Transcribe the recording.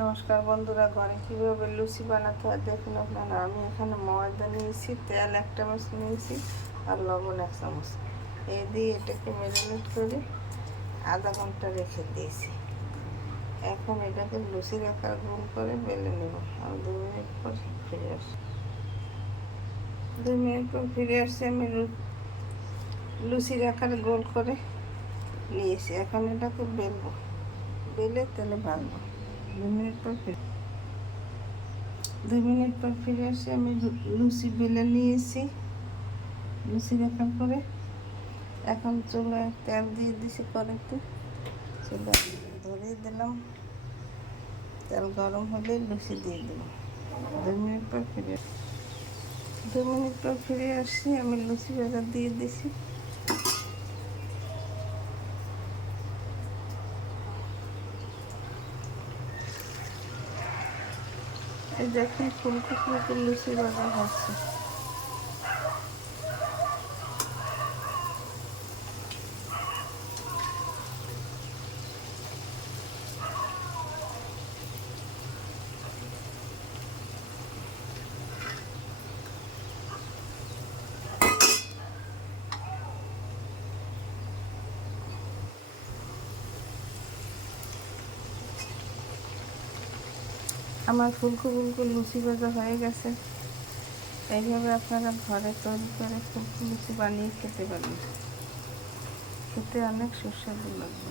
নমস্কার বন্ধুরা, ঘরে কীভাবে লুচি বানাতে হয় দেখুন আপনারা। আমি এখানে ময়দা নিয়েছি, তেল 1 চামচ নিয়েছি আর লবণ 1 চামচ। এই দিয়ে এটাকে ম্যারিনেট করে আধা ঘন্টা রেখে দিয়েছি। এখন এটাকে লুচির আকার গোল করে বেলে নেব। আর 2 মিনিট পর ফিরে আসি। 2 মিনিট পর ফিরে আসছি। আমি লুচির আকার গোল করে নিয়েছি। এখন এটাকে বেলবো, বেলে তেলে ভাজবো। 2 মিনিট পর 2 মিনিট পর ফিরে আসি। আমি লুচি বেলে নিয়েছি লুচি আকার করে। এখন চুলায় তেল দিয়ে দিছি কড়াইতে, চুলা ধরিয়ে দিলাম। তেল গরম হলে লুচি দিয়ে দেবো। 2 মিনিট পর 2 মিনিট পর ফিরে আসছি। আমি লুচি ভাজা দিয়ে দিছি। এই দেখুন ফুলকো ফুলকো লুচি ভাজা হচ্ছে। আমার ফুলকো ফুলকো লুচি ভাজা হয়ে গেছে। এইভাবে আপনারা ঘরে তৈরি করে ফুলকো লুচি বানিয়ে খেতে পারেন। খেতে অনেক সুস্বাদু লাগবে।